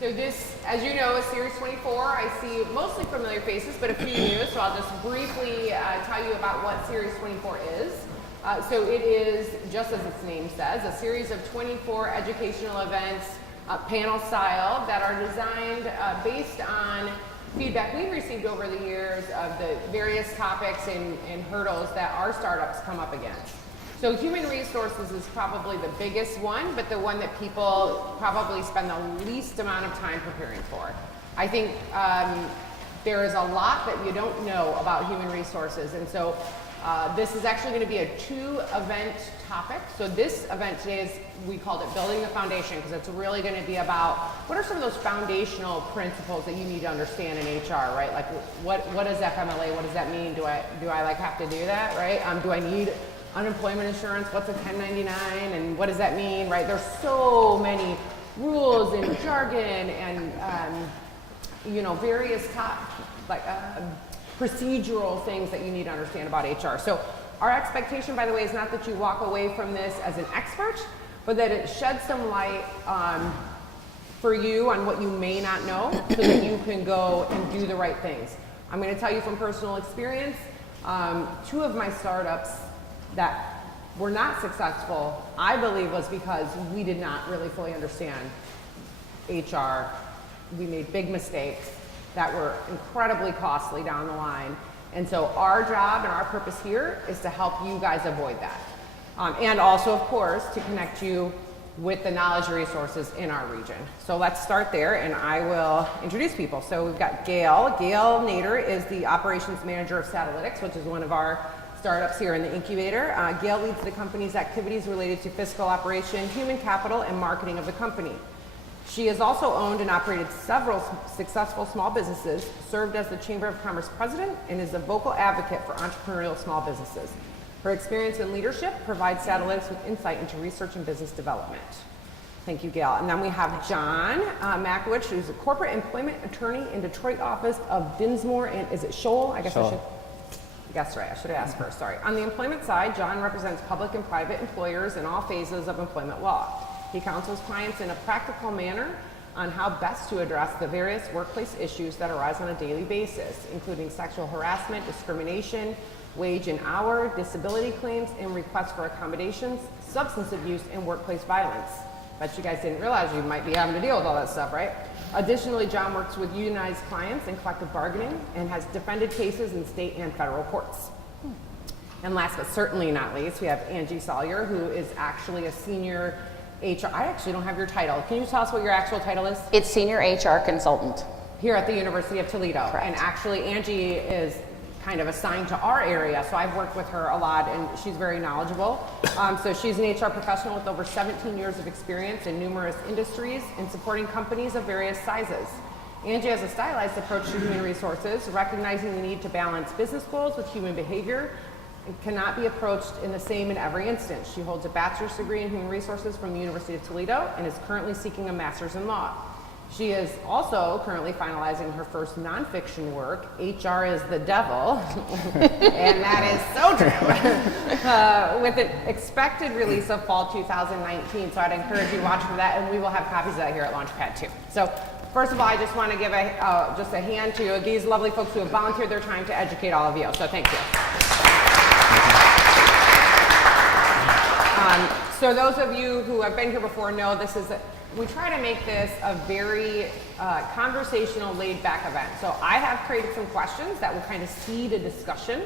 So this, as you know, is Series 24. I see mostly familiar faces, but a few new, so I'll just briefly tell you about what Series 24 is. So it is, just as its name says, a series of 24 educational events, panel style, that are designed based on feedback we've received over the years of the various topics and hurdles that our startups come up against. So human resources is probably the biggest one, but the one that people probably spend the least amount of time preparing for. I think there is a lot that you don't know about human resources, and so this is actually going to be a 2-event topic. So this event today is, we called it Building the Foundation, because it's really going to be about what are some of those foundational principles that you need to understand in HR, right? Like what is FMLA? What does that mean? Do I like have to do that, right? Do I need unemployment insurance? What's a 1099 and what does that mean, right? There's so many rules and jargon and you know, various procedural things that you need to understand about HR. So our expectation, by the way, is not that you walk away from this as an expert, but that it sheds some light for you on what you may not know, so that you can go and do the right things. I'm going to tell you from personal experience, 2 of my startups that were not successful, I believe, was because we did not really fully understand HR. We made big mistakes that were incredibly costly down the line. And so our job and our purpose here is to help you guys avoid that. And also, of course, to connect you with the knowledge resources in our region. So let's start there, and I will introduce people. So we've got Gail. Gail Nader is the Operations Manager of Satelytics, which is one of our startups here in the incubator. Gail leads the company's activities related to fiscal operation, human capital, and marketing of the company. She has also owned and operated several successful small businesses, served as the Chamber of Commerce president, and is a vocal advocate for entrepreneurial small businesses. Her experience in leadership provides Satelytics with insight into research and business development. Thank you, Gail. And then we have John Mackewich, who's a corporate employment attorney in Detroit office of Dinsmore, and is it Shohl? I guess Shohl. That's right, I should have asked first, sorry. On the employment side, John represents public and private employers in all phases of employment law. He counsels clients in a practical manner on how best to address the various workplace issues that arise on a daily basis, including sexual harassment, discrimination, wage and hour, disability claims, and requests for accommodations, substance abuse, and workplace violence. Bet you guys didn't realize you might be having to deal with all that stuff, right? Additionally, John works with unionized clients in collective bargaining and has defended cases in state and federal courts. And last but certainly not least, we have Angie Salyer, who is actually a senior HR. I actually don't have your title. Can you tell us what your actual title is? It's Senior HR Consultant. Here at the University of Toledo. Correct. And actually Angie is kind of assigned to our area, so I've worked with her a lot, and she's very knowledgeable. So she's an HR professional with over 17 years of experience in numerous industries and supporting companies of various sizes. Angie has a stylized approach to human resources, recognizing the need to balance business goals with human behavior. It cannot be approached in the same in every instance. She holds a bachelor's degree in human resources from the University of Toledo and is currently seeking a master's in law. She is also currently finalizing her first nonfiction work, HR is the Devil, and that is so true, with an expected release of fall 2019. So I'd encourage you to watch for that, and we will have copies of that here at Launchpad too. So first of all, I just want to give just a hand to these lovely folks who have volunteered their time to educate all of you. So thank you. So those of you who have been here before know we try to make this a very conversational, laid-back event. So I have created some questions that will kind of seed a discussion.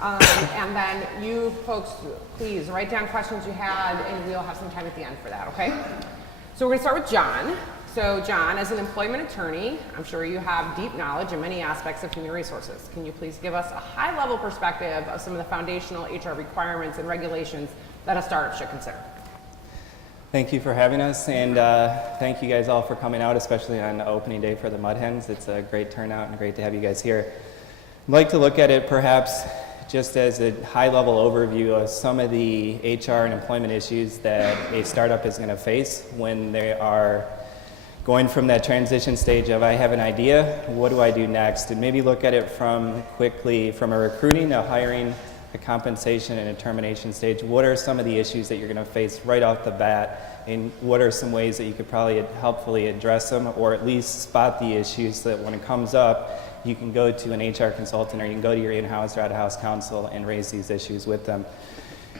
And then you folks, please write down questions you had, and we'll have some time at the end for that, okay? So we're gonna start with John. So John, as an employment attorney, I'm sure you have deep knowledge in many aspects of human resources. Can you please give us a high-level perspective of some of the foundational HR requirements and regulations that a startup should consider? Thank you for having us, and thank you guys all for coming out, especially on opening day for the Mud Hens. It's a great turnout and great to have you guys here. I'd like to look at it perhaps just as a high-level overview of some of the HR and employment issues that a startup is going to face when they are going from that transition stage of I have an idea, what do I do next? And maybe look at it from a recruiting, a hiring a compensation and a termination stage, what are some of the issues that you're going to face right off the bat, and what are some ways that you could probably helpfully address them, or at least spot the issues so that when it comes up, you can go to an HR consultant or you can go to your in-house or out-of-house counsel and raise these issues with them.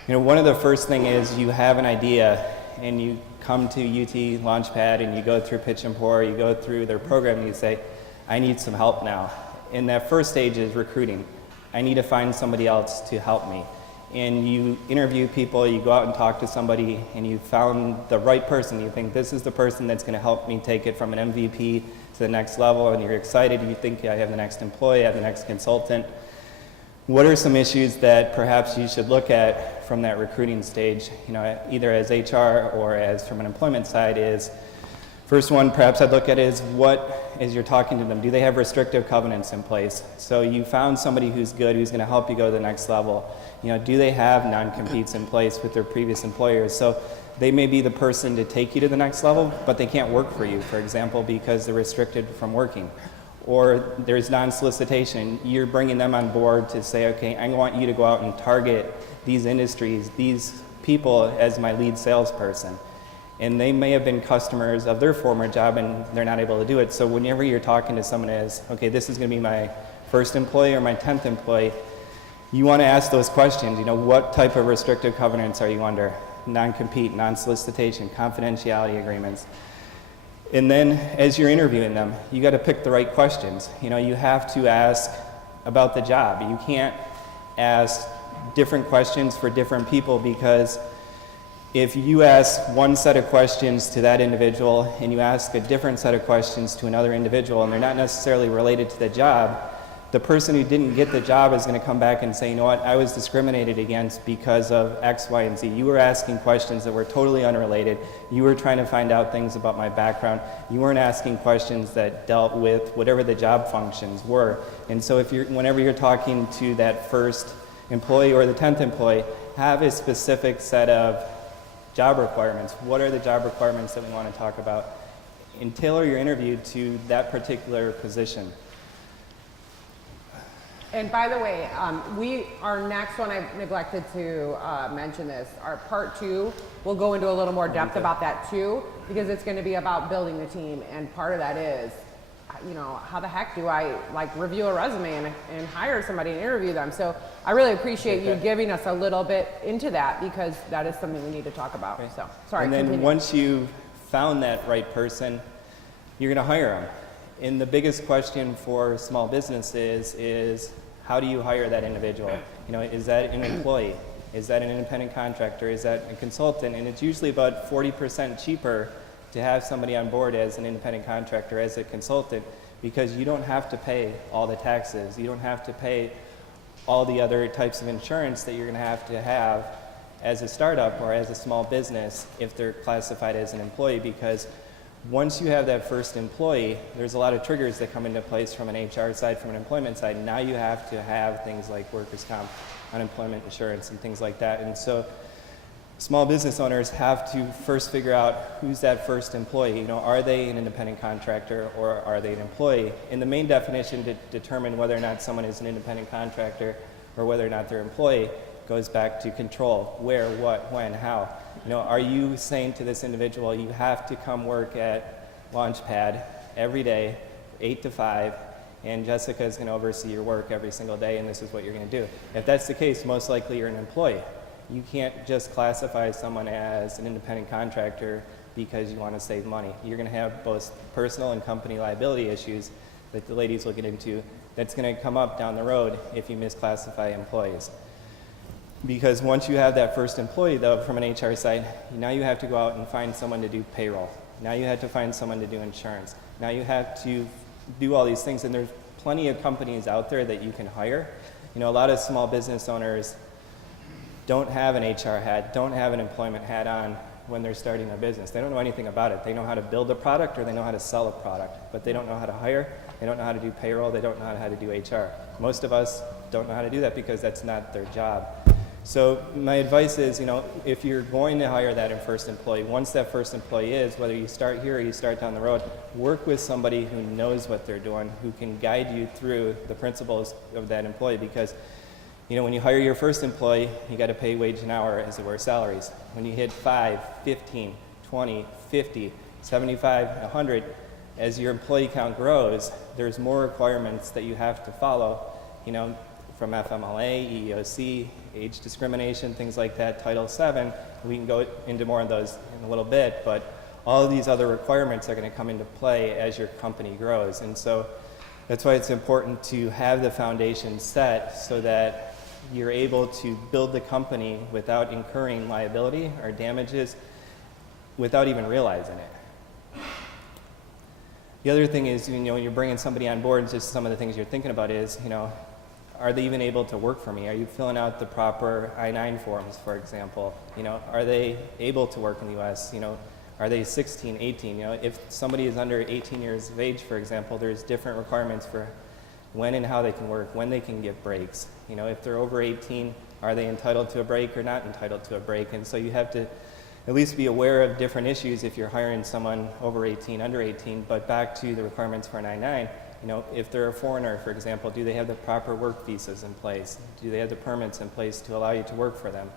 You know, one of the first thing is you have an idea and you come to UT Launchpad and you go through Pitch and Pour, you go through their program and you say, I need some help now. And that first stage is recruiting. I need to find somebody else to help me. And you interview people, you go out and talk to somebody, and you found the right person. You think this is the person that's going to help me take it from an MVP to the next level, and you're excited. You think, I have the next employee, I have the next consultant. What are some issues that perhaps you should look at from that recruiting stage, you know, either as HR or as from an employment side is, first one perhaps I'd look at is what, as you're talking to them, do they have restrictive covenants in place? So you found somebody who's good, who's going to help you go to the next level. You know, do they have non-competes in place with their previous employers? So they may be the person to take you to the next level, but they can't work for you, for example, because they're restricted from working. Or there's non-solicitation. You're bringing them on board to say, okay, I want you to go out and target these industries, these people as my lead salesperson. And they may have been customers of their former job and they're not able to do it. So whenever you're talking to someone as, okay, this is going to be my first employee or my 10th employee, you want to ask those questions. You know, what type of restrictive covenants are you under? Non-compete, non-solicitation, confidentiality agreements. And then as you're interviewing them, you got to pick the right questions. You know, you have to ask about the job. You can't ask different questions for different people, because if you ask one set of questions to that individual and you ask a different set of questions to another individual and they're not necessarily related to the job, the person who didn't get the job is going to come back and say, you know what, I was discriminated against because of X, Y, and Z. You were asking questions that were totally unrelated. You were trying to find out things about my background. You weren't asking questions that dealt with whatever the job functions were. And so whenever you're talking to that first employee or the 10th employee, have a specific set of job requirements. What are the job requirements that we want to talk about? And tailor your interview to that particular position. And by the way, our next one, I neglected to mention this, our part 2 will go into a little more depth about that too, because it's going to be about building the team. And part of that is, you know, how the heck do I review a resume and hire somebody and interview them? So I really appreciate you giving us a little bit into that, because that is something we need to talk about. Okay. So sorry. And then continue. Once you've found that right person, you're going to hire them. And the biggest question for small businesses is, how do you hire that individual? You know, is that an employee? Is that an independent contractor? Is that a consultant? And it's usually about 40% cheaper to have somebody on board as an independent contractor, as a consultant, because you don't have to pay all the taxes. You don't have to pay all the other types of insurance that you're going to have as a startup or as a small business if they're classified as an employee, because once you have that first employee, there's a lot of triggers that come into place from an HR side, from an employment side. Now you have to have things like workers' comp, unemployment insurance, and things like that. And so small business owners have to first figure out who's that first employee. You know, are they an independent contractor or are they an employee? And the main definition to determine whether or not someone is an independent contractor or whether or not they're an employee goes back to control. Where, what, when, how. You know, are you saying to this individual, you have to come work at Launchpad every day, 8 to 5, and Jessica is going to oversee your work every single day, and this is what you're going to do? If that's the case, most likely you're an employee. You can't just classify someone as an independent contractor because you want to save money. You're going to have both personal and company liability issues that the ladies will get into that's going to come up down the road if you misclassify employees. Because once you have that first employee, though, from an HR side, now you have to go out and find someone to do payroll. Now you have to find someone to do insurance. Now you have to do all these things, and there's plenty of companies out there that you can hire. You know, a lot of small business owners don't have an HR hat, don't have an employment hat on when they're starting a business. They don't know anything about it. They know how to build a product or they know how to sell a product, but they don't know how to hire, they don't know how to do payroll, they don't know how to do HR. Most of us don't know how to do that because that's not their job. So my advice is, you know, if you're going to hire that first employee, once that first employee is, whether you start here or you start down the road, work with somebody who knows what they're doing, who can guide you through the principles of that employee, because You know, when you hire your first employee, you got to pay wage and hour, as it were, salaries. When you hit 5, 15, 20, 50, 75, 100, as your employee count grows, there's more requirements that you have to follow, you know, from FMLA, EEOC, age discrimination, things like that, Title VII. We can go into more of those in a little bit, but all of these other requirements are going to come into play as your company grows. And so that's why it's important to have the foundation set so that you're able to build the company without incurring liability or damages without even realizing it. The other thing is, you know, when you're bringing somebody on board, just some of the things you're thinking about is, you know, are they even able to work for me? Are you filling out the proper I-9 forms, for example? You know, are they able to work in the U.S.? You know, are they 16, 18? You know, if somebody is under 18 years of age, for example, there's different requirements for when and how they can work, when they can get breaks. You know, if they're over 18, are they entitled to a break or not entitled to a break? And so you have to at least be aware of different issues if you're hiring someone over 18, under 18. But back to the requirements for an I-9, you know, if they're a foreigner, for example, do they have the proper work visas in place? Do they have the permits in place to allow you to work for them?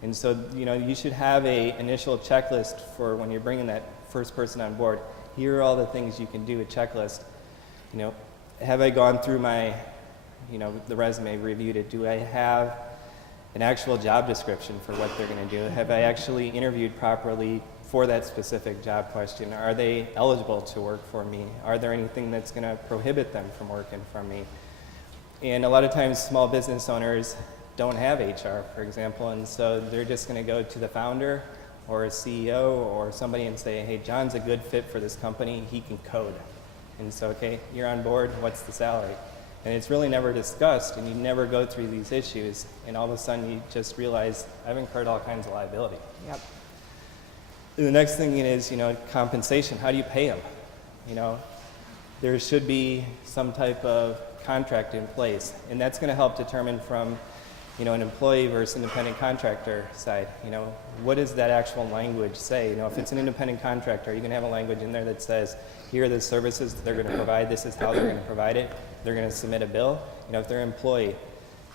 And so, you know, you should have a initial checklist for when you're bringing that first person on board. Here are all the things you can do, a checklist. You know, have I gone through my, you know, the resume, reviewed it? Do I have an actual job description for what they're going to do? Have I actually interviewed properly for that specific job question? Are they eligible to work for me? Are there anything that's going to prohibit them from working for me? And a lot of times small business owners don't have HR, for example, and so they're just going to go to the founder or a CEO or somebody and say, hey, John's a good fit for this company, he can code. And so, okay, you're on board, what's the salary? And it's really never discussed, and you never go through these issues, and all of a sudden you just realize, I've incurred all kinds of liability. Yep. The next thing is, you know, compensation. How do you pay them? You know, there should be some type of contract in place, and that's going to help determine from, you know, an employee versus independent contractor side. You know, what does that actual language say? You know, if it's an independent contractor, you can have a language in there that says, here are the services that they're going to provide, this is how they're going to provide it, they're going to submit a bill. You know, if they're an employee, you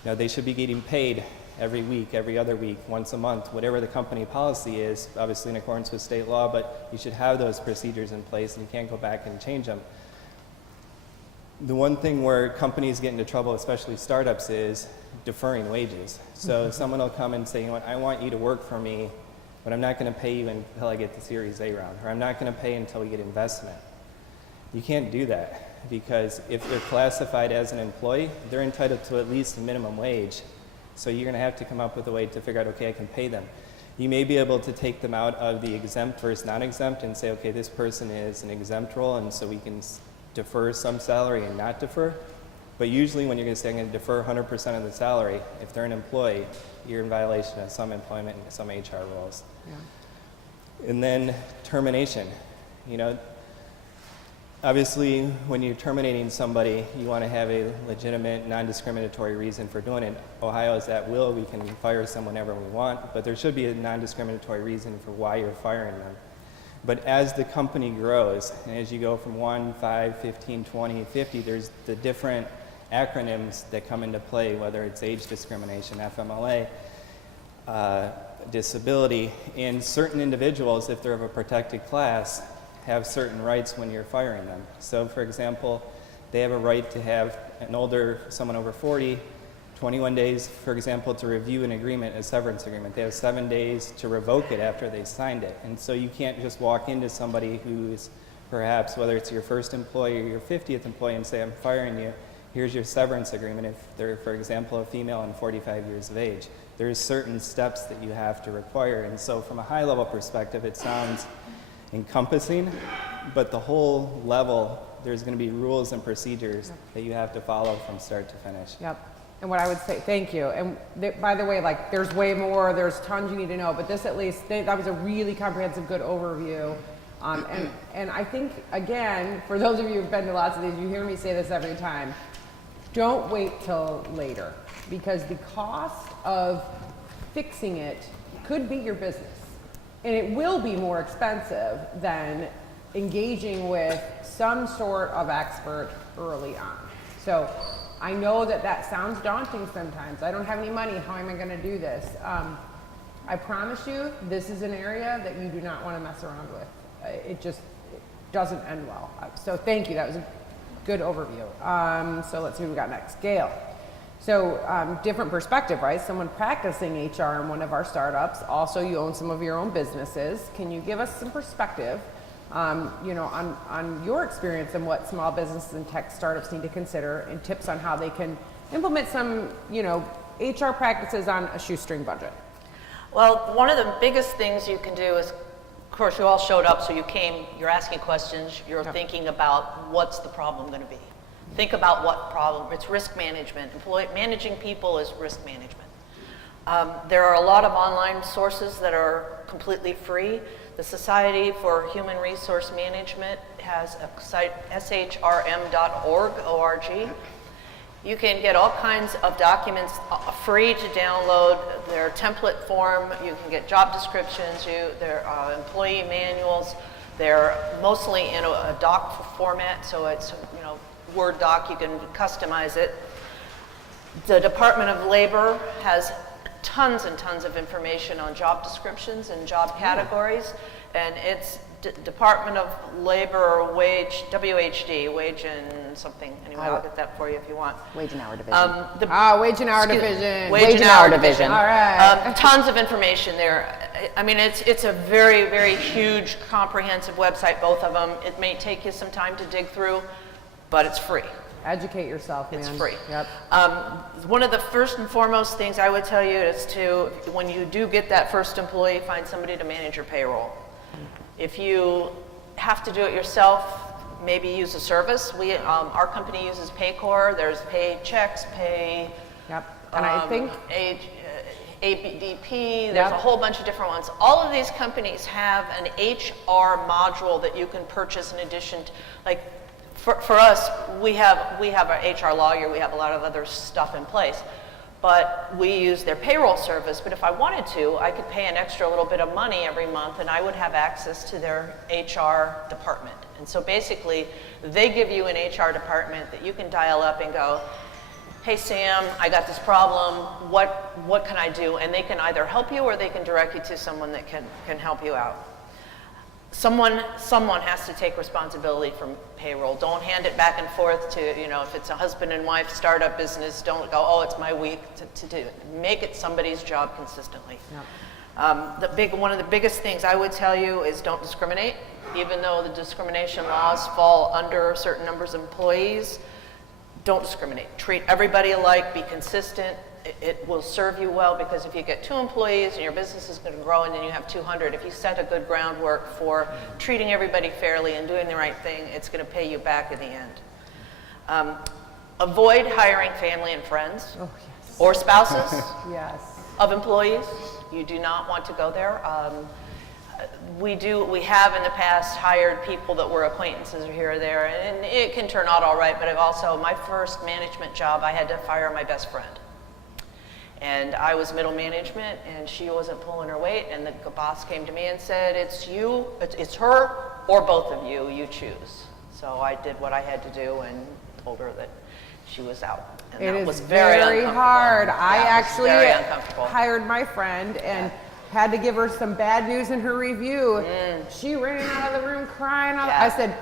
know, they should be getting paid every week, every other week, once a month, whatever the company policy is, obviously in accordance with state law, but you should have those procedures in place and you can't go back and change them. The one thing where companies get into trouble, especially startups, is deferring wages. So someone will come and say, you know what, I want you to work for me, but I'm not going to pay you until I get the Series A round, or I'm not going to pay until we get investment. You can't do that, because if they're classified as an employee, they're entitled to at least a minimum wage. So you're going to have to come up with a way to figure out, okay, I can pay them. You may be able to take them out of the exempt versus non-exempt and say, okay, this person is an exempt role, and so we can defer some salary and not defer. But usually when you're going to say, I'm going to defer 100% of the salary, if they're an employee, you're in violation of some employment and some HR rules. Yeah. And then termination. You know, obviously, when you're terminating somebody, you want to have a legitimate, non-discriminatory reason for doing it. Ohio is at will. We can fire someone whenever we want, but there should be a non-discriminatory reason for why you're firing them. But as the company grows, and as you go from 1, 5, 15, 20, 50, there's the different acronyms that come into play, whether it's age discrimination, FMLA, disability, and certain individuals, if they're of a protected class, have certain rights when you're firing them. So for example, they have a right to have someone over 40, 21 days, for example, to review an agreement, a severance agreement. They have 7 days to revoke it after they signed it. And so you can't just walk into somebody who's perhaps, whether it's your first employee or your 50th employee, and say, I'm firing you, here's your severance agreement. If they're, for example, a female and 45 years of age, there's certain steps that you have to require. And so from a high level perspective, it sounds encompassing, but the whole level, there's going to be rules and procedures that you have to follow from start to finish. Yep. And what I would say, thank you. And by the way, like, there's way more, there's tons you need to know, but this at least, that was a really comprehensive, good overview. And I think, again, for those of you who've been to lots of these, you hear me say this every time, don't wait till later, because the cost of fixing it could be your business. And it will be more expensive than engaging with some sort of expert early on. So I know that sounds daunting sometimes. I don't have any money. How am I going to do this? I promise you, this is an area that you do not want to mess around with. It doesn't end well. So thank you. That was a good overview. So let's see what we got next. Gail. So different perspective, right? Someone practicing HR in one of our startups. Also, you own some of your own businesses. Can you give us some perspective, on your experience and what small businesses and tech startups need to consider, and tips on how they can implement some, HR practices on a shoestring budget? Well, one of the biggest things you can do is, of course, you all showed up, so you came, you're asking questions, you're thinking about what's the problem going to be. Think about what problem. It's risk management. Managing people is risk management. There are a lot of online sources that are completely free. The Society for Human Resource Management has a site, shrm.org, O-R-G. You can get all kinds of documents free to download. They're template form. You can get job descriptions. They're employee manuals. They're mostly in a doc format, so it's Word doc. You can customize it. The Department of Labor has tons and tons of information on job descriptions and job categories, and it's Department of Labor wage, WHD, wage and something. Anyway, I'll get that for you if you want. Wage and hour division. Wage and hour division. Wage and hour division. All right. Tons of information there. I mean, it's a very, very huge, comprehensive website, both of them. It may take you some time to dig through, but it's free. Educate yourself, man. It's free. Yep. One of the first and foremost things I would tell you is to, when you do get that first employee, find somebody to manage your payroll. If you have to do it yourself, maybe use a service. Our company uses Paycor. There's Paychecks, Pay. Yep. And I think ABDP, there's a whole bunch of different ones. All of these companies have an HR module that you can purchase in addition to, like, for us, we have our HR lawyer, we have a lot of other stuff in place, but we use their payroll service. But if I wanted to, I could pay an extra little bit of money every month and I would have access to their HR department. And so basically, they give you an HR department that you can dial up and go, hey Sam, I got this problem, what can I do? And they can either help you or they can direct you to someone that can help you out. Someone has to take responsibility for payroll. Don't hand it back and forth to, if it's a husband and wife startup business, don't go, oh, it's my week to do it. Make it somebody's job consistently. Yep. One of the biggest things I would tell you is don't discriminate. Even though the discrimination laws fall under certain numbers of employees, don't discriminate. Treat everybody alike, be consistent. It will serve you well, because if you get 2 employees and your business is going to grow and then you have 200, if you set a good groundwork for treating everybody fairly and doing the right thing, it's going to pay you back in the end. Avoid hiring family and friends or spouses of employees. You do not want to go there. We have in the past hired people that were acquaintances here or there, and it can turn out all right, but my first management job, I had to fire my best friend. And I was middle management, and she wasn't pulling her weight, and the boss came to me and said, it's her or both of you, you choose. So I did what I had to do and told her that she was out. And it was is very hard. I actually very uncomfortable. hired my friend and had to give her some bad news in her review. She ran out of the room crying. I said,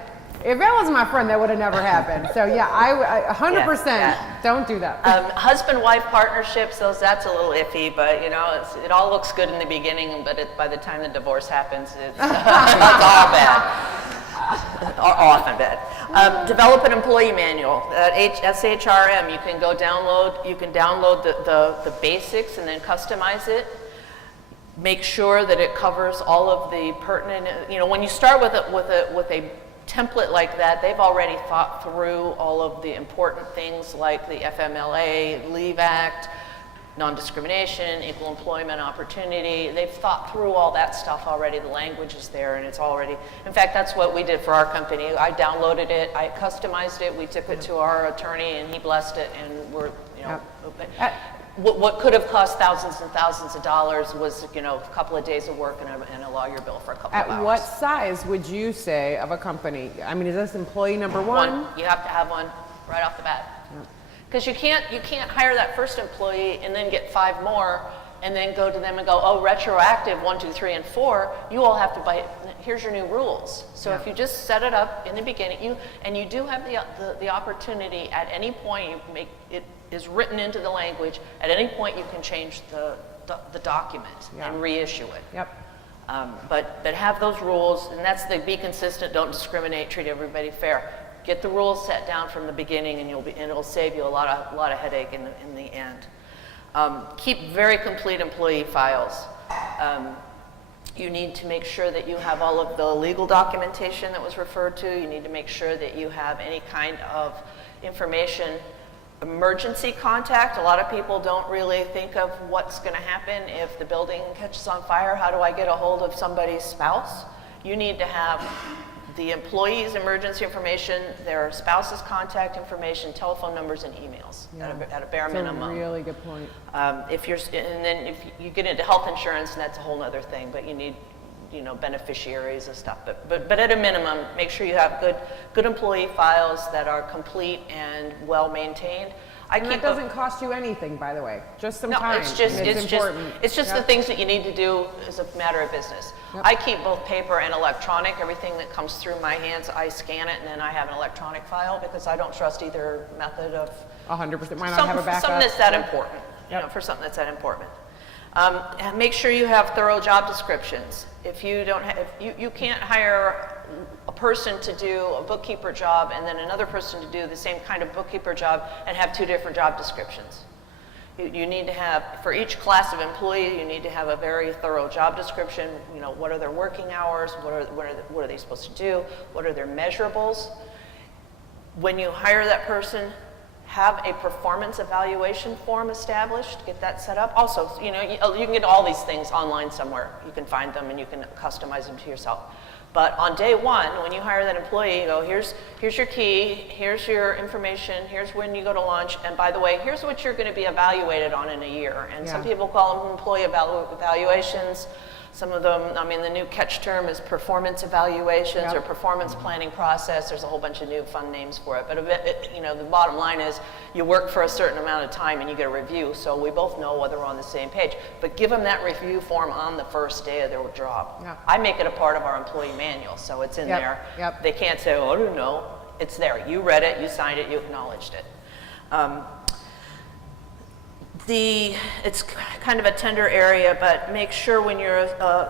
if that was my friend, that would have never happened. So I 100% don't do that. Husband-wife partnerships, that's a little iffy, but it all looks good in the beginning, but by the time the divorce happens, it's all bad. Often bad. Develop an employee manual. At SHRM, you can download the basics and then customize it. Make sure that it covers all of the pertinent. When you start with a template like that, they've already thought through all of the important things like the FMLA, Leave Act, non-discrimination, equal employment opportunity. They've thought through all that stuff already. The language is there, and it's already. In fact, that's what we did for our company. I downloaded it, I customized it, we took it to our attorney, and he blessed it, and we're, What could have cost thousands and thousands of dollars was, a couple of days of work and a lawyer bill for a couple of hours. At what size would you say of a company? I mean, is this employee number one? You have to have one right off the bat. Because you can't hire that first employee and then get 5 more and then go to them and go, oh, retroactive 1, 2, 3, and 4, you all have to buy it. Here's your new rules. So if you just set it up in the beginning, you do have the opportunity at any point, you make it is written into the language, at any point you can change the document and reissue it. Yep. But have those rules, and that's the be consistent, don't discriminate, treat everybody fair. Get the rules set down from the beginning, and it'll save you a lot of headache in the end. Keep very complete employee files. You need to make sure that you have all of the legal documentation that was referred to. You need to make sure that you have any kind of information. Emergency contact. A lot of people don't really think of what's going to happen if the building catches on fire. How do I get a hold of somebody's spouse? You need to have the employee's emergency information, their spouse's contact information, telephone numbers, and emails at a bare minimum. That's a really good point. And then if you get into health insurance, and that's a whole other thing, but you need, beneficiaries and stuff. But at a minimum, make sure you have good employee files that are complete and well maintained. And that doesn't cost you anything, by the way. Just some time. It's just important. It's just the things that you need to do as a matter of business. Yep. I keep both paper and electronic. Everything that comes through my hands, I scan it, and then I have an electronic file because I don't trust either method of 100%. Why not have a backup? Something that's that important. For something that's that important. And make sure you have thorough job descriptions. If you don't have, you can't hire a person to do a bookkeeper job and then another person to do the same kind of bookkeeper job and have 2 different job descriptions. You need to have, for each class of employee, you need to have a very thorough job description. What are their working hours? What are they supposed to do? What are their measurables? When you hire that person, have a performance evaluation form established, get that set up. Also, you can get all these things online somewhere. You can find them and you can customize them to yourself. But on day 1, when you hire that employee, you go, here's your key, here's your information, here's when you go to lunch, and by the way, here's what you're going to be evaluated on in a year. And some people call them employee evaluations. Some of them, the new catch term is performance evaluations or performance planning process. There's a whole bunch of new fun names for it. But the bottom line is you work for a certain amount of time and you get a review, so we both know whether we're on the same page. But give them that review form on the first day of their job. Yep. I make it a part of our employee manual, so it's in there. Yep. They can't say, oh, I don't know. It's there. You read it, you signed it, you acknowledged it. It's kind of a tender area, but make sure when you're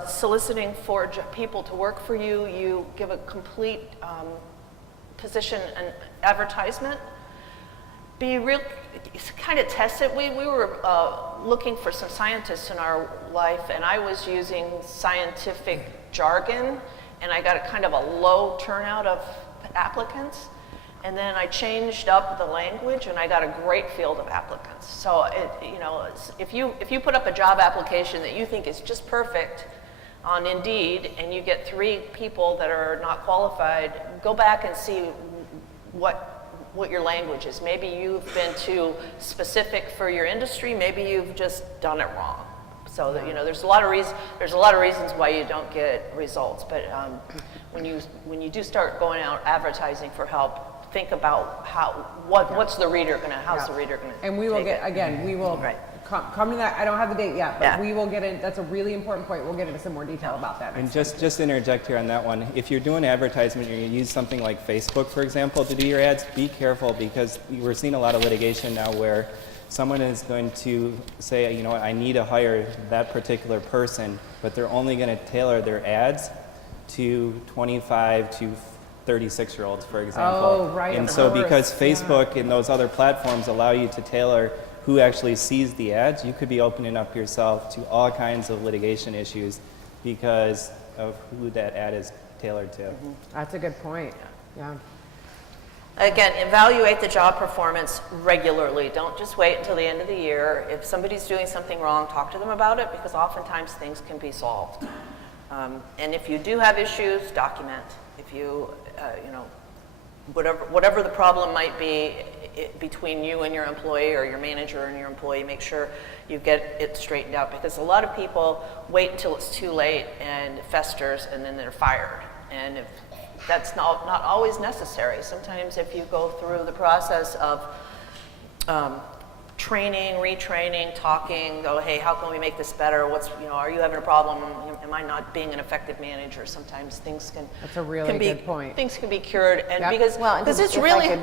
soliciting for people to work for you, you give a complete position and advertisement. Kind of test it. We were looking for some scientists in our life, and I was using scientific jargon, and I got a kind of a low turnout of applicants. And then I changed up the language, and I got a great field of applicants. So, if you put up a job application that you think is just perfect on Indeed, and you get 3 people that are not qualified, go back and see what your language is. Maybe you've been too specific for your industry. Maybe you've just done it wrong. So that, there's a lot of reasons why you don't get results. But when you do start going out advertising for help, think about what's the reader gonna, how's the reader gonna And we will get, again, we will come to that. I don't have the date yet, but we will get in. That's a really important point. We'll get into some more detail about that. And just to interject here on that one, if you're doing advertisement, you're going to use something like Facebook, for example, to do your ads, be careful, because we're seeing a lot of litigation now where someone is going to say, I need to hire that particular person, but they're only going to tailor their ads to 25 to 36-year-olds, for example. Oh, right. And so because Facebook and those other platforms allow you to tailor who actually sees the ads, you could be opening up yourself to all kinds of litigation issues because of who that ad is tailored to. Mm-hmm. That's a good point. Yeah. Again, evaluate the job performance regularly. Don't just wait until the end of the year. If somebody's doing something wrong, talk to them about it, because oftentimes things can be solved. And if you do have issues, document. If you, whatever the problem might be between you and your employee, or your manager and your employee, make sure you get it straightened out, because a lot of people wait until it's too late and it festers, and then they're fired. And if that's not always necessary. Sometimes if you go through the process of training, retraining, talking, go, hey, how can we make this better? What's, are you having a problem? Am I not being an effective manager? Sometimes things can. That's a really good point. Things can be cured, and Yep. because it's really.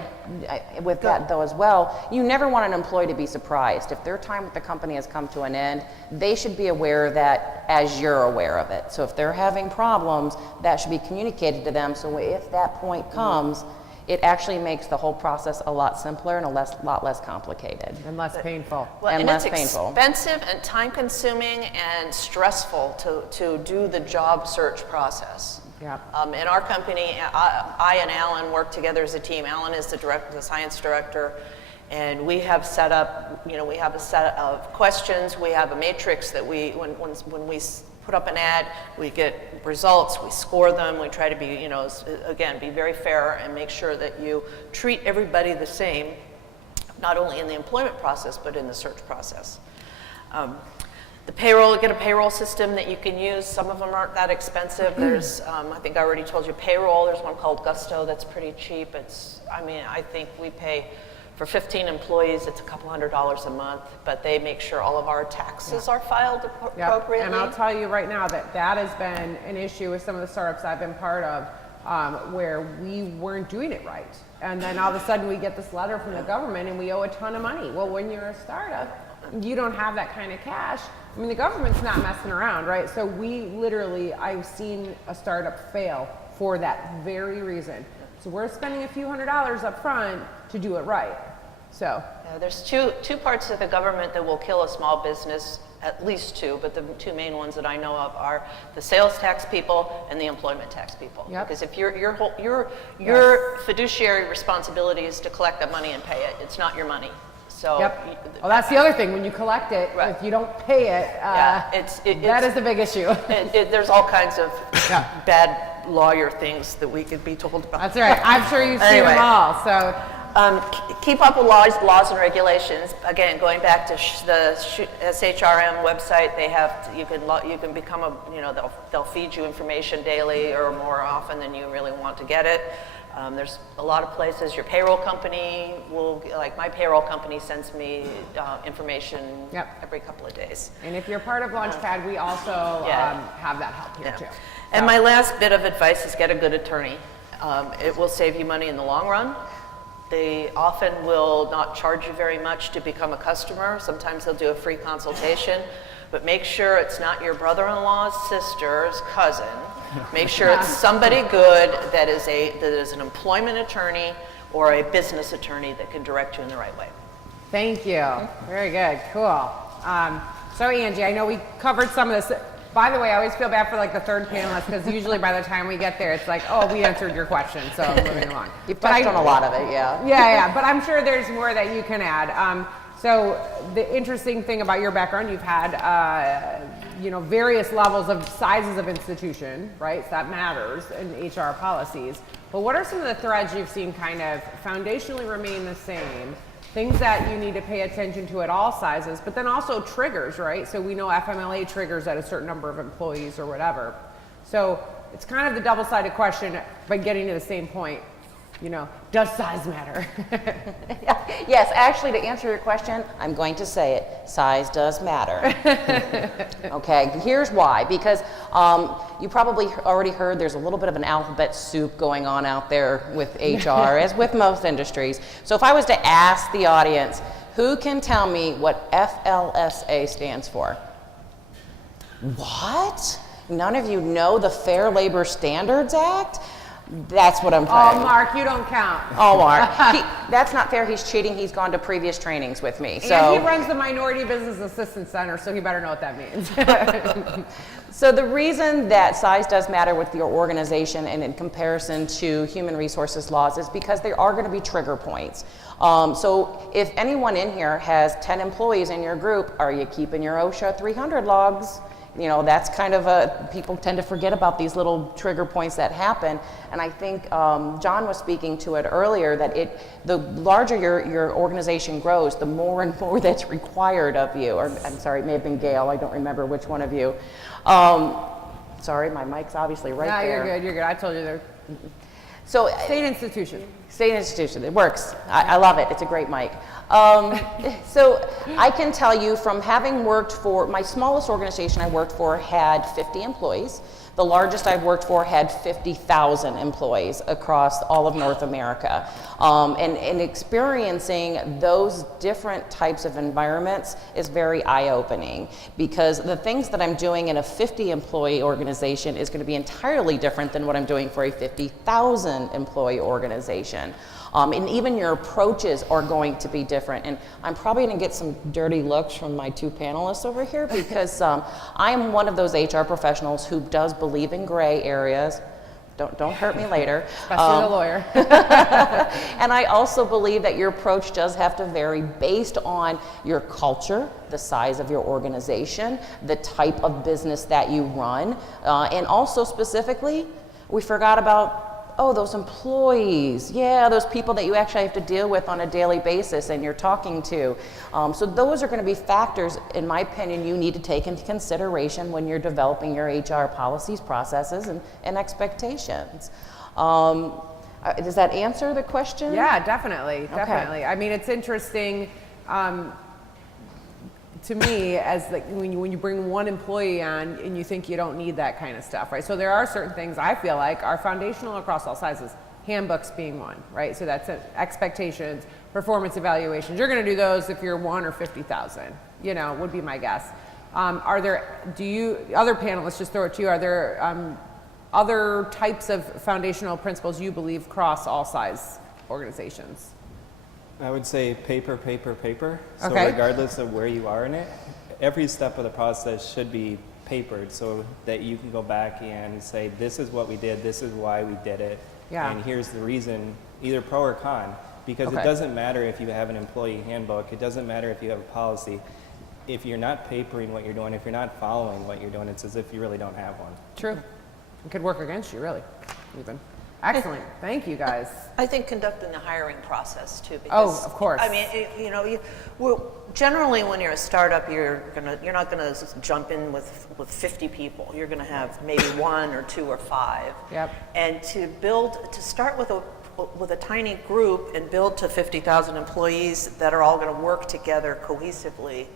With that though as well, you never want an employee to be surprised. If their time with the company has come to an end, they should be aware of that as you're aware of it. So if they're having problems, that should be communicated to them. So if that point comes, it actually makes the whole process a lot simpler and lot less complicated. And less painful. Well, and less it's painful. expensive and time-consuming and stressful to do the job search process. Yeah. In our company, I and Alan work together as a team. Alan is the science director, and we have set up, we have a set of questions. We have a matrix that when we put up an ad, we get results, we score them, we try to be, again, be very fair and make sure that you treat everybody the same, not only in the employment process, but in the search process. The payroll, get a payroll system that you can use. Some of them aren't that expensive. There's, I think I already told you, payroll. There's one called Gusto that's pretty cheap. I think we pay, for 15 employees, it's a couple $100s a month, but they make sure all of our taxes are filed appropriately. And I'll tell you right now that has been an issue with some of the startups I've been part of, where we weren't doing it right. And then all of a sudden we get this letter from the government and we owe a ton of money. Well, when you're a startup, you don't have that kind of cash. I mean, the government's not messing around, right? So I've seen a startup fail for that very reason. So we're spending a few $100s up front to do it right. So there's two parts of the government that will kill a small business, at least two, but the two main ones that I know of are the sales tax people and the employment tax people. Yep. Because if your fiduciary responsibility is to collect that money and pay it, it's not your money. So yep. Well, that's the other thing. When you collect it, right. if you don't pay it, that is the big issue. There's all kinds of bad lawyer things that we could be told about. That's right. I'm sure you've seen them all. So keep up with laws and regulations. Again, going back to the SHRM website, they have you can become they'll feed you information daily or more often than you really want to get it. There's a lot of places. Your payroll company like my payroll company sends me information every couple of days. And if you're part of Launchpad, we also have that help here too. And my last bit of advice is get a good attorney. It will save you money in the long run. They often will not charge you very much to become a customer. Sometimes they'll do a free consultation, but make sure it's not your brother-in-law's sister's cousin. Make sure it's somebody good that is an employment attorney or a business attorney that can direct you in the right way. Thank you. Very good. Cool. So Angie, I know we covered some of this. By the way, I always feel bad for the third panelist because usually by the time we get there, it's like, oh, we answered your question, so moving along. You've touched on a lot of it, yeah. Yeah, but I'm sure there's more that you can add. So the interesting thing about your background, you've had various levels of sizes of institution, right? So that matters in HR policies. But what are some of the threads you've seen kind of foundationally remain the same? Things that you need to pay attention to at all sizes, but then also triggers, right? So we know FMLA triggers at a certain number of employees or whatever. So it's kind of the double-sided question, but getting to the same point. Does size matter? Yes, actually, to answer your question, I'm going to say it. Size does matter. Okay, here's why. Because you probably already heard there's a little bit of an alphabet soup going on out there with HR, as with most industries. So if I was to ask the audience, who can tell me what FLSA stands for? What? None of you know the Fair Labor Standards Act? That's what I'm trying. Oh, Mark, you don't count. Oh, Mark. That's not fair. He's cheating. He's gone to previous trainings with me. So. And he runs the Minority Business Assistance Center, so he better know what that means. So the reason that size does matter with your organization and in comparison to human resources laws is because there are going to be trigger points. So if anyone in here has 10 employees in your group, are you keeping your OSHA 300 logs? That's kind of people tend to forget about these little trigger points that happen. And I think John was speaking to it earlier that the larger your organization grows, the more and more that's required of you. Or I'm sorry, it may have been Gail. I don't remember which one of you. Sorry, my mic's obviously right there. You're good. I told you there. So State institution. state institution, it works. I love it. It's a great mic. So I can tell you from having worked for, my smallest organization I worked for had 50 employees. The largest I've worked for had 50,000 employees across all of North America. And experiencing those different types of environments is very eye-opening, because the things that I'm doing in a 50-employee organization is going to be entirely different than what I'm doing for a 50,000 employee organization. And even your approaches are going to be different. And I'm probably going to get some dirty looks from my two panelists over here, because I'm one of those HR professionals who does believe in gray areas. Don't hurt me later. Especially the lawyer. And I also believe that your approach does have to vary based on your culture, the size of your organization, the type of business that you run, and also specifically, we forgot about, oh, those employees, yeah, those people that you actually have to deal with on a daily basis and you're talking to. So those are going to be factors, in my opinion, you need to take into consideration when you're developing your HR policies, processes, and expectations. Does that answer the question? Yeah, definitely, Okay. definitely. I mean, it's interesting to me as like when you bring one employee on and you think you don't need that kind of stuff, right? So there are certain things I feel like are foundational across all sizes. Handbooks being one, right? So that's expectations, performance evaluations. You're going to do those if you're 1 or 50,000. You know, would be my guess. Other panelists, just throw it to you. Are there other types of foundational principles you believe cross all size organizations? I would say paper. So Okay. regardless of where you are in it, every step of the process should be papered so that you can go back and say, this is what we did, this is why we did it, Yeah. and here's the reason, either pro or con. Because Okay. it doesn't matter if you have an employee handbook, it doesn't matter if you have a policy. If you're not papering what you're doing, if you're not following what you're doing, it's as if you really don't have one. True. It could work against you, really, even. Excellent. Thank you, guys. I think conducting the hiring process too. Oh, Because, of course. I mean, generally when you're a startup, you're not gonna jump in with 50 people. You're gonna have maybe 1 or 2 or 5. Yep. And to start with a tiny group and build to 50,000 employees that are all going to work together cohesively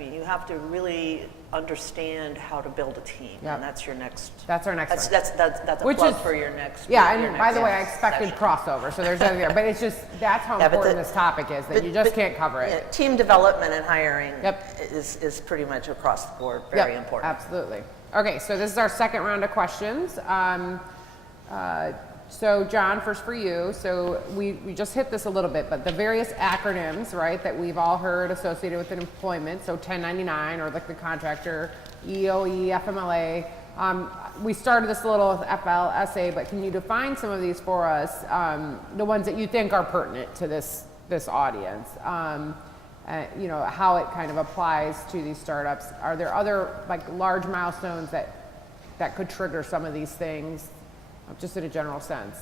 you have to really understand how to build a team. Yep. And that's your next. That's our next one. That's a Which plug is- for your next. Yeah, your and by next the way, I expected session. crossover, so there's nothing there. But it's just, that's how Yeah, but important the- this topic is, that but- you just but- can't cover it. Yeah, team development and hiring Yep. is pretty much across the board Yep, very important. Absolutely. Okay, so this is our second round of questions. So John, first for you. So we just hit this a little bit, but the various acronyms, right, that we've all heard associated with an employment, so 1099 or like the contractor, EOE, FMLA. We started this a little with FLSA, but can you define some of these for us, the ones that you think are pertinent to this audience? How it kind of applies to these startups. Are there other like large milestones that could trigger some of these things, just in a general sense?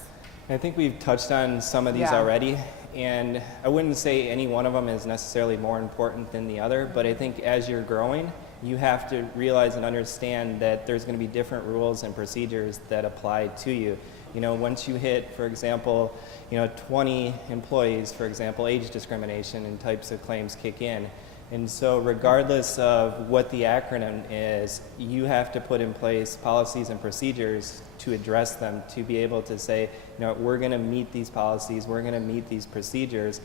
I think we've touched on some of these Yeah. already, and I wouldn't say any one of them is necessarily more important than the other, but I think as you're growing, you have to realize and understand that there's going to be different rules and procedures that apply to you. Once you hit, for example, 20 employees, for example, age discrimination and types of claims kick in. And so regardless of what the acronym is, you have to put in place policies and procedures to address them, to be able to say, we're going to meet these policies, we're going to meet these procedures.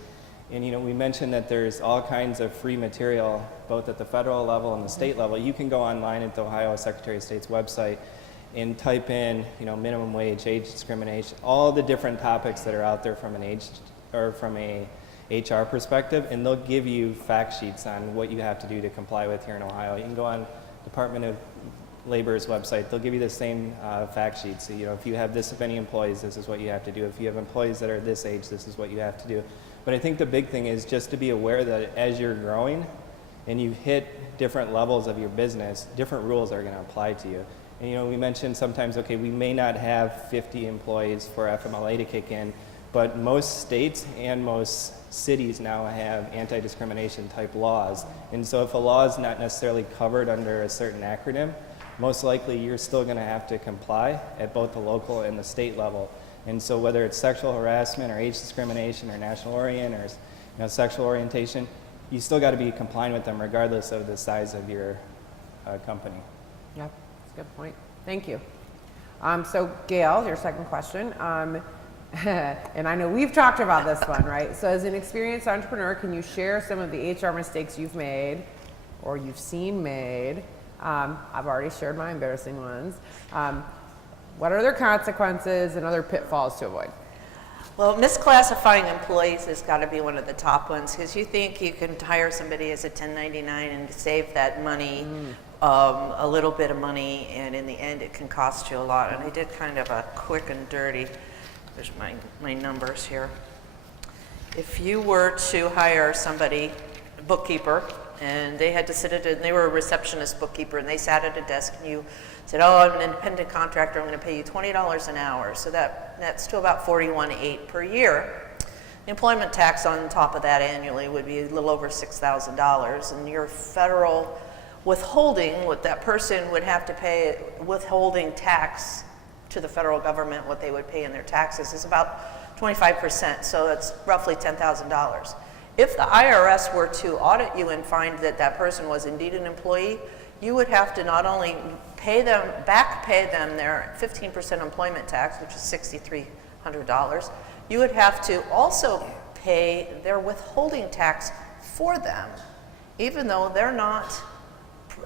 And we mentioned that there's all kinds of free material, both at the federal level and the state level. You can go online at the Ohio Secretary of State's website and type in, minimum wage, age discrimination, all the different topics that are out there from an age or from a HR perspective, and they'll give you fact sheets on what you have to do to comply with here in Ohio. You can go on Department of Labor's website, they'll give you the same fact sheets. So, if you have this many employees, this is what you have to do. If you have employees that are this age, this is what you have to do. But I think the big thing is just to be aware that as you're growing and you hit different levels of your business, different rules are going to apply to you. And we mentioned sometimes, okay, we may not have 50 employees for FMLA to kick in, but most states and most cities now have anti-discrimination type laws. And so if a law is not necessarily covered under a certain acronym, most likely you're still going to have to comply at both the local and the state level. And so whether it's sexual harassment or age discrimination or national orient or sexual orientation, you still got to be compliant with them regardless of the size of your company. Yep, that's a good point. Thank you. So Gail, your second question, and I know we've talked about this one, right? So as an experienced entrepreneur, can you share some of the HR mistakes you've made or you've seen made? I've already shared my embarrassing ones. What are their consequences and other pitfalls to avoid? Well, misclassifying employees has got to be one of the top ones, because you think you can hire somebody as a 1099 and save that money, a little bit of money, and in the end it can cost you a lot. And I did kind of a quick and dirty, there's my numbers here. If you were to hire somebody, a bookkeeper, and they had to sit at they were a receptionist bookkeeper, and they sat at a desk, and you said, oh, I'm an independent contractor, I'm going to pay you $20 an hour. So that's to about $41,800 per year. The employment tax on top of that annually would be a little over $6,000, and your federal withholding, what that person would have to pay, withholding tax to the federal government, what they would pay in their taxes, is about 25%, so that's roughly $10,000. If the IRS were to audit you and find that that person was indeed an employee, you would have to not only back pay them their 15% employment tax, which is $6,300, you would have to also pay their withholding tax for them, even though they're not.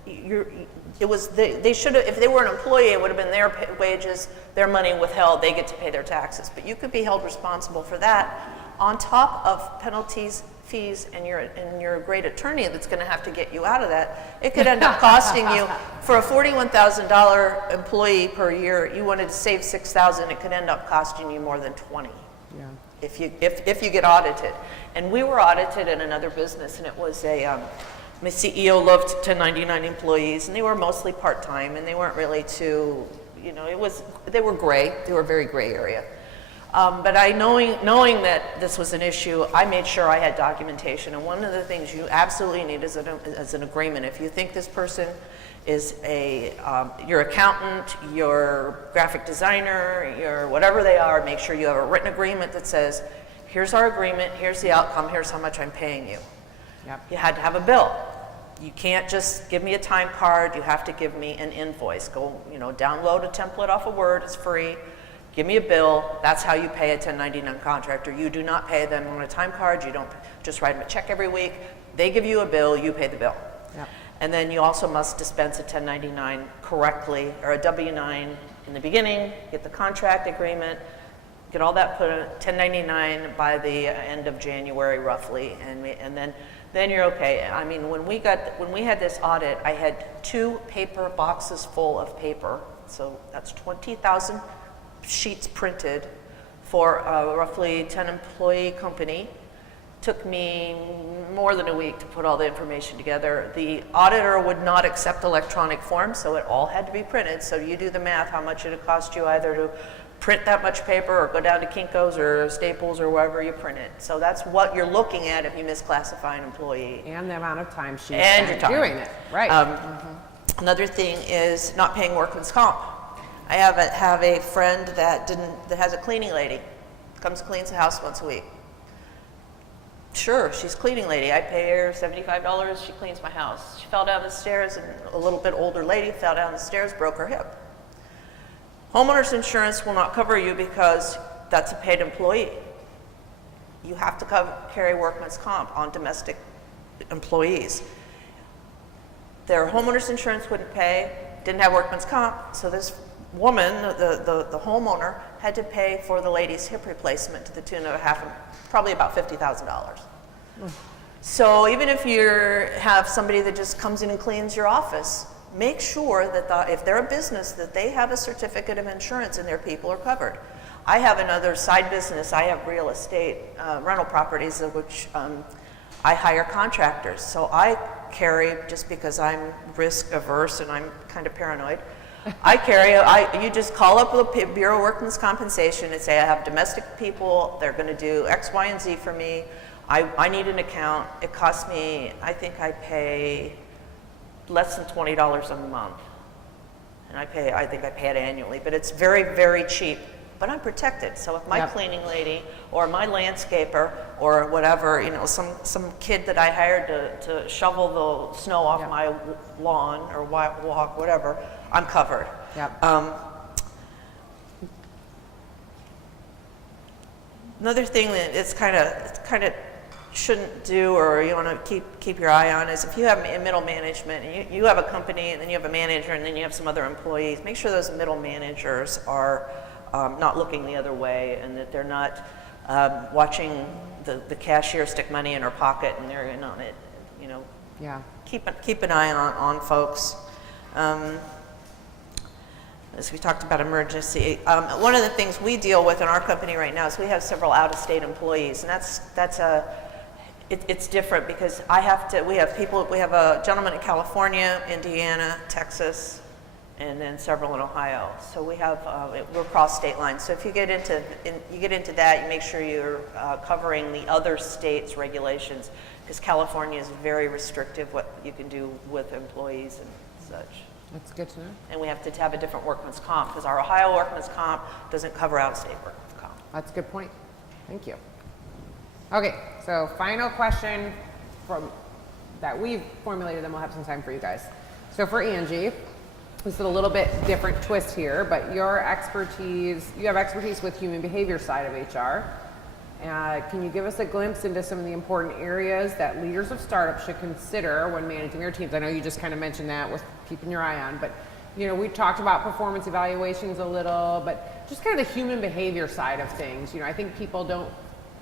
They should have, if they were an employee, it would have been their wages, their money withheld. They get to pay their taxes, but you could be held responsible for that, on top of penalties, fees, and you're a great attorney that's going to have to get you out of that. It could end up costing you, for a $41,000 employee per year, you wanted to save $6,000, it could end up costing you more than $20,000. Yeah. If you get audited. And we were audited in another business, and it was my CEO loved 1099 employees, and they were mostly part-time, and they weren't really too, they were gray, they were a very gray area. But knowing that this was an issue, I made sure I had documentation. And one of the things you absolutely need is an agreement. If you think this person is your accountant, your graphic designer, your whatever they are, make sure you have a written agreement that says, here's our agreement, here's the outcome, here's how much I'm paying you. Yep. You had to have a bill. You can't just give me a time card, you have to give me an invoice. Go, download a template off of Word, it's free. Give me a bill. That's how you pay a 1099 contractor. You do not pay them on a time card. You don't just write them a check every week. They give you a bill, you pay the bill. Yep. And then you also must dispense a 1099 correctly, or a W-9 in the beginning, get the contract agreement, get all that put in 1099 by the end of January roughly, and then you're okay. I mean, when we had this audit, I had 2 paper boxes full of paper, so that's 20,000 sheets printed for a roughly 10 employee company. Took me more than a week to put all the information together. The auditor would not accept electronic forms, so it all had to be printed. So you do the math, how much it would cost you either to print that much paper or go down to Kinko's or Staples or wherever you print it. So that's what you're looking at if you misclassify an employee. And the amount of time she's And your time. doing it. Right. Another thing is not paying workman's comp. I have a friend that has a cleaning lady, comes cleans the house once a week. Sure, she's a cleaning lady. I pay her $75, she cleans my house. She fell down the stairs, and a little bit older lady fell down the stairs, broke her hip. Homeowner's insurance will not cover you because that's a paid employee. You have to carry workman's comp on domestic employees. Their homeowner's insurance wouldn't pay, didn't have workman's comp, so this woman, the homeowner, had to pay for the lady's hip replacement to the tune of probably about $50,000. So even if you have somebody that just comes in and cleans your office, make sure that if they're a business, that they have a certificate of insurance and their people are covered. I have another side business. I have real estate rental properties of which I hire contractors. So I carry, just because I'm risk averse and I'm kind of paranoid, you just call up the Bureau of Workmen's Compensation and say, I have domestic people, they're going to do X, Y, and Z for me. I need an account. It costs me, I think I pay less than $20 a month. And I think I pay it annually, but it's very, very cheap but I'm protected. So if my Yep. cleaning lady or my landscaper or whatever, you know, some kid that I hired to shovel the snow off Yep. my lawn or walk, whatever, I'm covered. Yep. Another thing that it's kind of shouldn't do, or you want to keep your eye on, is if you have middle management and you have a company and then you have a manager and then you have some other employees, make sure those middle managers are not looking the other way, and that they're not watching the cashier stick money in her pocket and they're in on it. You know, Yeah. keep an eye on folks. As we talked about emergency, one of the things we deal with in our company right now is we have several out-of-state employees, and it's different because we have a gentleman in California, Indiana, Texas, and then several in Ohio. So we're cross state lines. So if you get into that, you make sure you're covering the other states' regulations, because California is very restrictive what you can do with employees and such. That's good to know. And we have to have a different workman's comp, because our Ohio workman's comp doesn't cover out-of-state workman's comp. That's a good point. Thank you. Okay, so final question that we've formulated, then we'll have some time for you guys. So for Angie, this is a little bit different twist here, but you have expertise with human behavior side of HR. Can you give us a glimpse into some of the important areas that leaders of startups should consider when managing their teams? I know you just kind of mentioned that with keeping your eye on, but you know, we talked about performance evaluations a little, but just kind of the human behavior side of things. You know, I think people don't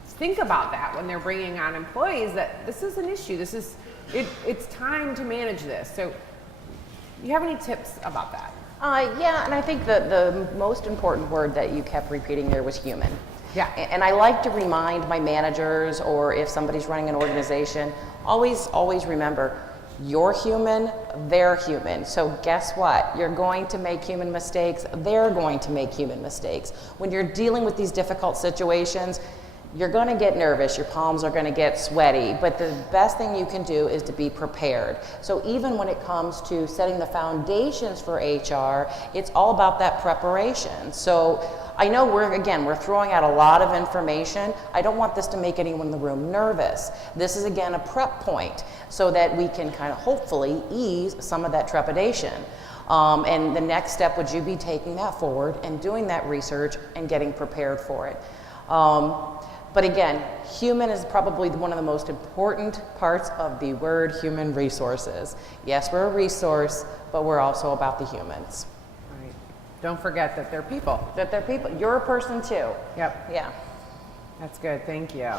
think about that when they're bringing on employees, that this is an issue. It's time to manage this. So do you have any tips about that? Yeah, and I think the most important word that you kept repeating there was human. Yeah. And I like to remind my managers, or if somebody's running an organization, always remember, you're human, they're human. So guess what? You're going to make human mistakes, they're going to make human mistakes. When you're dealing with these difficult situations, you're going to get nervous, your palms are going to get sweaty, but the best thing you can do is to be prepared. So even when it comes to setting the foundations for HR, it's all about that preparation. So I know we're throwing out a lot of information. I don't want this to make anyone in the room nervous. This is again a prep point so that we can kind of hopefully ease some of that trepidation. And the next step would you be taking that forward and doing that research and getting prepared for it. But again, human is probably one of the most important parts of the word human resources. Yes, we're a resource, but we're also about the humans. Right. Don't forget that they're people. That they're people. You're a person too. Yep. Yeah. That's good. Thank you.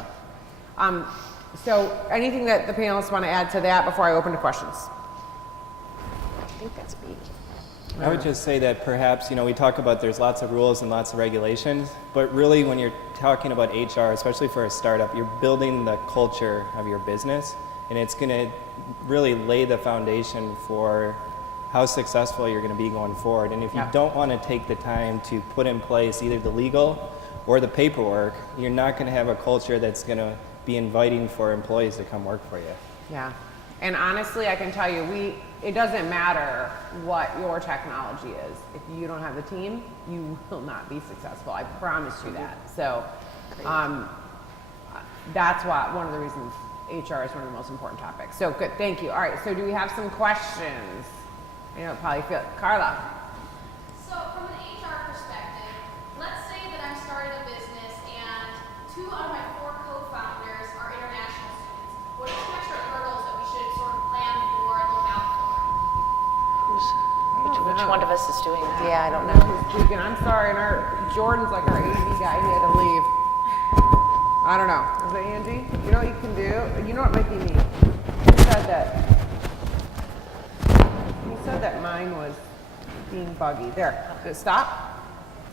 So anything that the panelists want to add to that before I open to questions? I think that's me. I would just say that perhaps, we talk about there's lots of rules and lots of regulations, but really when you're talking about HR, especially for a startup, you're building the culture of your business, and it's going to really lay the foundation for how successful you're going to be going forward. And if you don't want to take the time to put in place either the legal or the paperwork, you're not going to have a culture that's going to be inviting for employees to come work for you. Yeah. And honestly, I can tell you, it doesn't matter what your technology is. If you don't have the team, you will not be successful. I promise you that. So that's one of the reasons HR is one of the most important topics. So good, thank you. All right, so do we have some questions? Carla. So from an HR perspective, let's say that I'm starting a business and 2 out of my 4 co-founders are international students. What are some extra hurdles that we should sort of plan for and look out for? Which one of us is doing that? Yeah, I don't know. Who's speaking? I'm sorry, and Jordan's like our AV guy. He had to leave. I don't know. Is it Angie? You know what you can do? You know what might be me? Who said that? You said that mine was being buggy. There. Did it stop?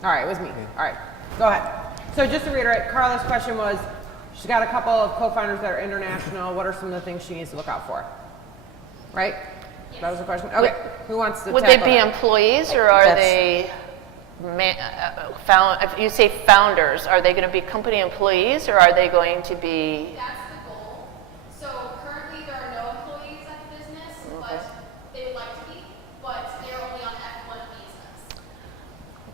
All right, it was me. All right, go ahead. So just to reiterate, Carla's question was, she's got a couple of co-founders that are international. What are some of the things she needs to look out for? Right? Yes. That was the question? Okay. Who wants to Would they tackle be that? employees, or are they if you say founders, are they going to be company employees, or are they going to be? That's the goal. So currently there are no employees at the business, but they would like to be, but they're only on F1 visas.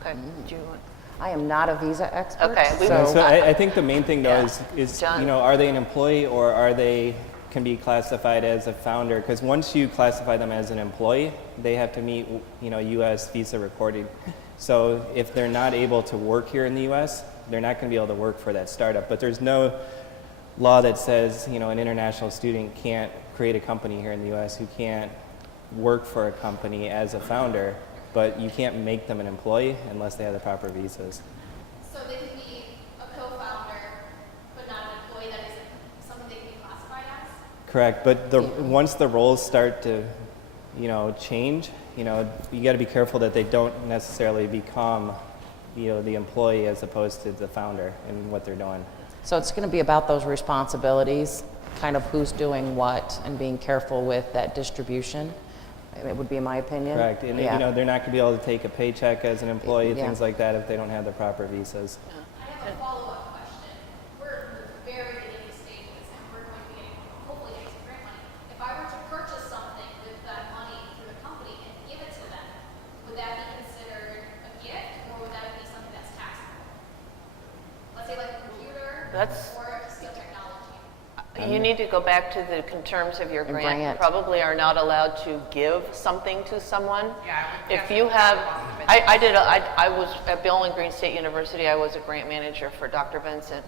Okay. Do you want? I am not a visa expert. Okay, we So, will- I think the main thing though Yeah. is John. you know, are they an employee or are they can be classified as a founder? Because once you classify them as an employee, they have to meet, you know, U.S. visa recording. So if they're not able to work here in the U.S., they're not going to be able to work for that startup. But there's no law that says, you know, an international student can't create a company here in the U.S. who can't work for a company as a founder, but you can't make them an employee unless they have the proper visas. So they can be a co-founder, but not an employee. That isn't something they can be classified as. Correct, but once the roles start to, you know, change, you know, you got to be careful that they don't necessarily become, you know, the employee as opposed to the founder in what they're doing. So it's going to be about those responsibilities, kind of who's doing what, and being careful with that distribution. It would be my opinion. Correct, and Yeah. you know, they're not going to be able to take a paycheck as an employee, Yeah. things like that, if they don't have the proper visas. I have a follow-up question. We're in the very beginning stages, and we're going to be getting, hopefully getting some grant money. If I were to purchase something with that money through the company and give it to them, would that be considered a gift, or would that be something that's taxable? Let's say like a computer, That's- or just the technology. You need to go back to the in terms of your grant. You grant. probably are not allowed to give something to someone. Yeah, If you have, I was at Bowling Green State University. I was a grant manager for Dr. Vincent,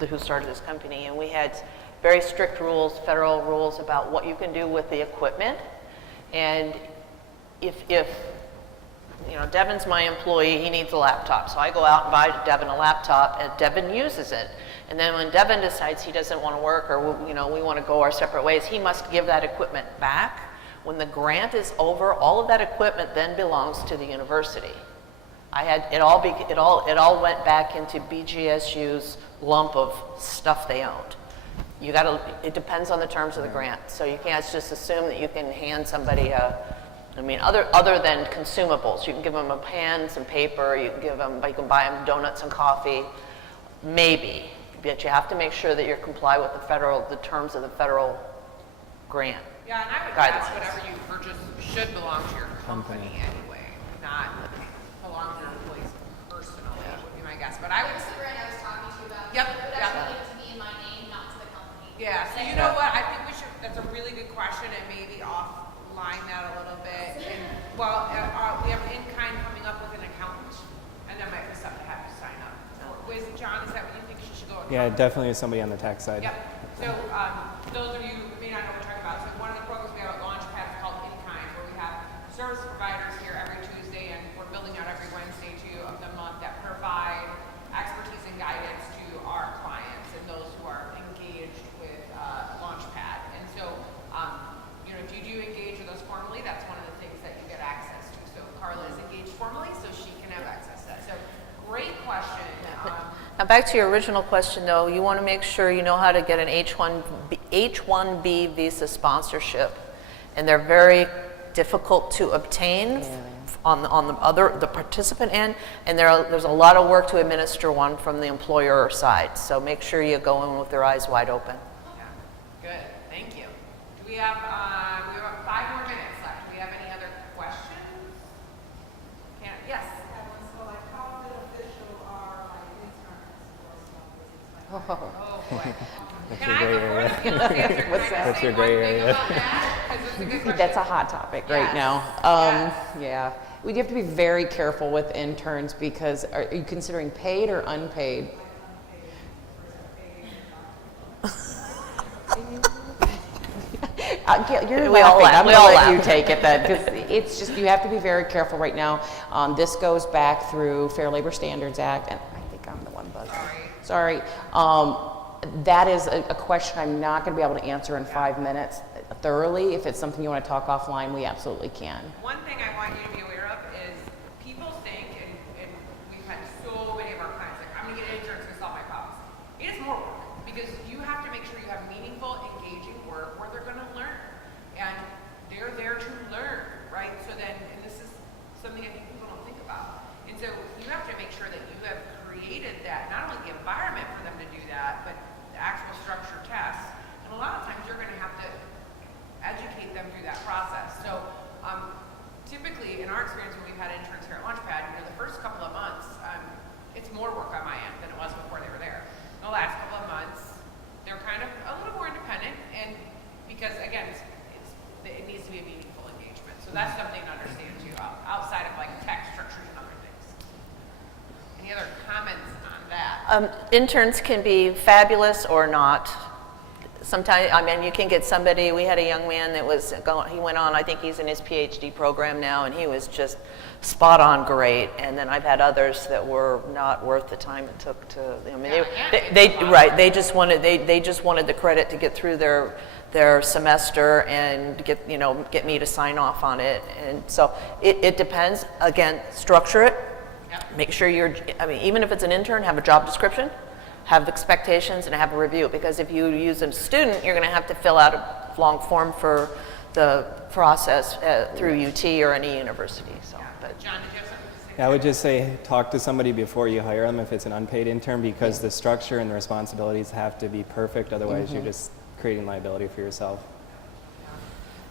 who started this company, and we had very strict rules, federal rules about what you can do with the equipment. And if you know, Devin's my employee, he needs a laptop. So I go out and buy Devin a laptop, and Devin uses it. And then when Devin decides he doesn't want to work, or you know, we want to go our separate ways, he must give that equipment back. When the grant is over, all of that equipment then belongs to the university. It all went back into BGSU's lump of stuff they owned. It depends on the terms of the grant. So you can't just assume that you can hand somebody other than consumables. You can give them a pen, some paper, you can buy them donuts and coffee, maybe. But you have to make sure that you comply with the terms of the federal grant. Yeah, and I would Guidelines. guess whatever you purchase should belong to your company anyway, not belong to your employees personally, would be my guess. But I would That's the grant I was talking to you about. Yep, It would yep. actually give it to me in my name, not to the company. Yeah, so you know what, I think we should, that's a really good question, and maybe offline that a little bit. And, well, we have an in-kind coming up with an accountant, and that might be something to have to sign up for. John, is that what you think she should go? Yeah, definitely somebody on the tax side. Yep. So those of you who may not know what we're talking about, so one of the programs we have at Launchpad is called In Kind, where we have service providers here every Tuesday, and we're building out every Wednesday too of the month that provide expertise and guidance to our clients and those who are engaged with Launchpad. And so, you know, if you do engage with us formally, that's one of the things that you get access to. So Carla is engaged formally, so she can have access to that. So great question. Now back to your original question though, you want to make sure you know how to get an H-1B visa sponsorship. And they're very difficult to obtain on the participant end, and there's a lot of work to administer one from the employer side. So make sure you go in with their eyes wide open. Yeah. Good. Thank you. Do we have 5 more minutes left? Do we have any other questions? Yes. So like how beneficial are like interns for small business? Oh boy. That's Can your I, gray before area. the skills answer, can I just That's say your one gray thing area. about that? 'Cause it's a good question. That's a hot topic right Yes. now. Yes. Yeah, we have to be very careful with interns because are you considering paid or unpaid? Gail, you're We all laughing. laugh. I'm We gonna all let you laugh. take it then, because it's just you have to be very careful right now. This goes back through Fair Labor Standards Act, and I think I'm the one buzzing. Sorry. That is a question I'm not going to be able to answer in 5 minutes thoroughly. If it's something you want to talk offline, we absolutely can. One thing I want you to be aware of is people think, and we've had so many of our clients, like, I'm going to get insurance to solve my problems. It is more work because you have to make sure you have meaningful, engaging work where they're going to learn. And they're there to learn, right? So then, and this is something I think people don't think about. And so you have to make sure that you have created that, not only the environment for them to do that, but the actual structured tests. And a lot of times you're going to have to educate them through that process. So typically in more work on my end than it was before they were there. The last couple of months, they're kind of a little more independent, and because again, it needs to be a meaningful engagement. So that's something to understand too, outside of like tax structures and other things. Any other comments on that? Interns can be fabulous or not. Sometimes, I mean, you can get somebody, we had a young man that was going, he went on, I think he's in his PhD program now, and he was just spot on great. And then I've had others that were not worth the time it took to, I mean, they just wanted the credit to get through their semester and get me to sign off on it. And so it depends. Again, structure it. Yep. Make sure even if it's an intern, have a job description, have expectations, and have a review. Because if you use a student, you're going to have to fill out a long form for the process through UT or any university. So, but John, did you have something to say? Yeah, I would just say talk to somebody before you hire them if it's an unpaid intern, because the structure and the responsibilities have to be perfect. Otherwise, you're just creating liability for yourself.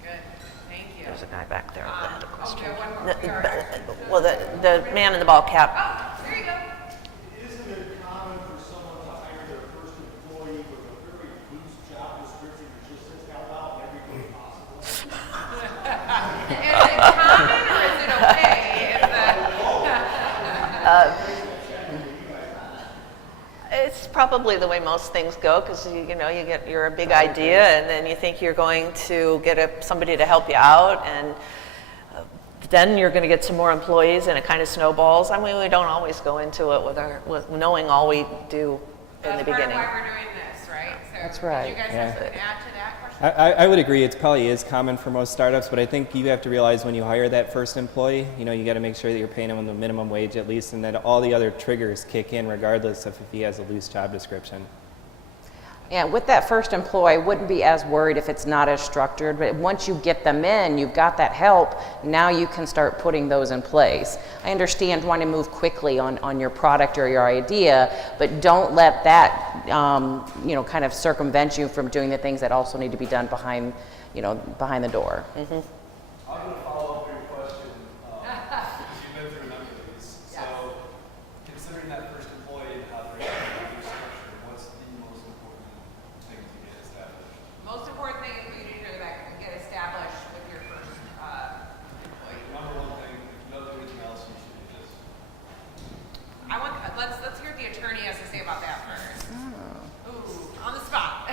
Good, thank you. there's a guy back there that had a question. Okay, one more. We are- Well, the man in the ball cap. Oh, there you go. Isn't it common for someone to hire their first employee with a very loose job description that just says help out in every way possible? Is it common or is it okay? It's probably the way most things go, because you're a big idea, and then you think you're going to get somebody to help you out, and then you're going to get some more employees, and it kind of snowballs. I mean, we don't always go into it with knowing all we do in the beginning. That's part of why we're doing this, right? So That's right. Do you guys have something to add to that question? I would agree. It probably is common for most startups, but I think you have to realize when you hire that first employee, you got to make sure that you're paying him the minimum wage at least, and that all the other triggers kick in regardless of if he has a loose job description. Yeah, with that first employee, I wouldn't be as worried if it's not as structured, but once you get them in, you've got that help, now you can start putting those in place. I understand wanting to move quickly on your product or your idea, but don't let that, kind of circumvent you from doing the things that also need to be done behind the door. I'm going to follow up your question, because you've been through a number of these. So, considering that first employee and how they're your structure, what's the most important thing to get established? Most important thing for you to do that get established with your first employee. Number one thing, if you don't do anything else, you should do this. Let's hear what the attorney has to say about that first. Ooh, on the spot.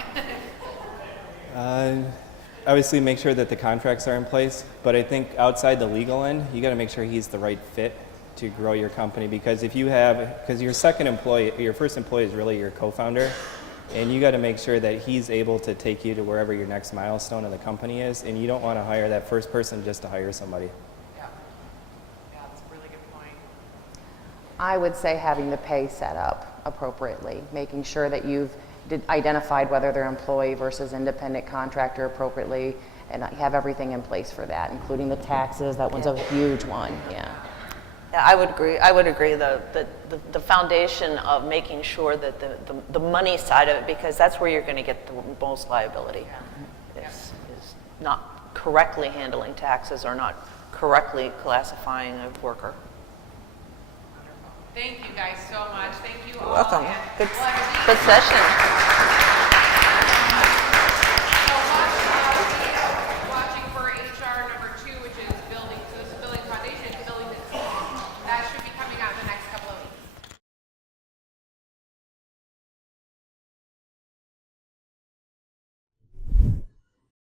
Obviously, make sure that the contracts are in place, but I think outside the legal end, you got to make sure he's the right fit to grow your company, because because your first employee is really your co-founder, and you got to make sure that he's able to take you to wherever your next milestone of the company is, and you don't want to hire that first person just to hire somebody. Yeah, that's a really good point. I would say having the pay set up appropriately, making sure that you've identified whether they're employee versus independent contractor appropriately, and have everything in place for that, including the taxes. That one's a huge one. Yeah. Yeah, I would agree. The foundation of making sure that the money side of it, because that's where you're going to get the most liability, is not correctly handling taxes or not correctly classifying a worker. Thank you guys so much. Thank you all. Welcome. And Good we'll have a session.